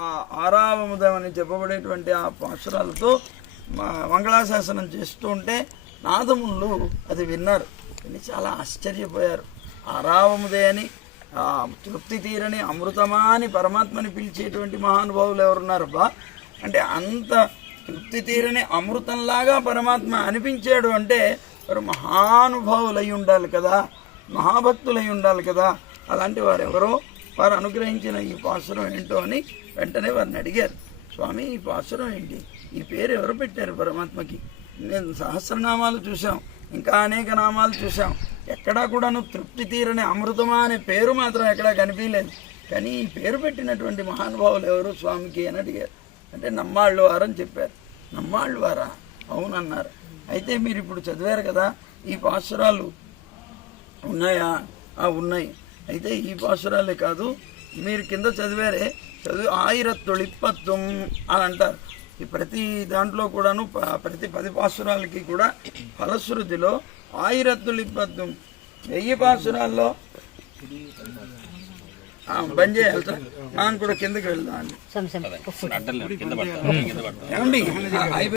ఆ అని చెప్పబడేటువంటి ఆ పాశురాలతో మంగళాశాసనం చేస్తూ ఉంటే నాదములు అది విన్నారు. విని చాలా ఆశ్చర్యపోయారు. ఆరావముదే అని తృప్తి తీరని అమృతమా అని పరమాత్మని పిలిచేటువంటి మహానుభావులు ఎవరున్నారబ్బా అంటే అంత తృప్తి తీరని అమృతంలాగా పరమాత్మ అనిపించాడు అంటే వారు మహానుభావులై ఉండాలి కదా మహాభక్తులై ఉండాలి కదా. అలాంటి వారు ఎవరో వారు అనుగ్రహించిన ఈ పాసురం ఏంటో అని వెంటనే వారిని అడిగారు. స్వామి ఈ పాసురం ఏంటి? ఈ పేరు ఎవరు పెట్టారు పరమాత్మకి? నేను సహస్రనామాలు చూసాం ఇంకా అనేక నామాలు చూసాం ఎక్కడా కూడాను తృప్తి తీరని అమృతమా అనే పేరు మాత్రం ఎక్కడా కనిపించలేదు. కానీ ఈ పేరు పెట్టినటువంటి మహానుభావులు ఎవరు స్వామికి? అని అడిగారు. అంటే నమ్మాళ్ళు వారని చెప్పారు. నమ్మాళ్ళు వారా? అవునన్నారు. అయితే మీరు ఇప్పుడు చదివారు కదా ఈ పాసురాలు ఉన్నాయా? ఆ ఉన్నాయి. అయితే ఈ పాసురాలే కాదు మీరు కింద చదివారే చదివి ఆయిరత్తొళిప్పత్వం అని అంటారు. ఈ ప్రతి దాంట్లో కూడాను ప- ప్రతి పది పాసురాలకి కూడా ఫలశ్రుతిలో ఆయిరత్తులిప్పత్వం వెయ్యి పాసురాల్లో బంద్ చేయాలి సార్ మనం కూడా కిందకి వెళ్దాం అండి. ఏమండి?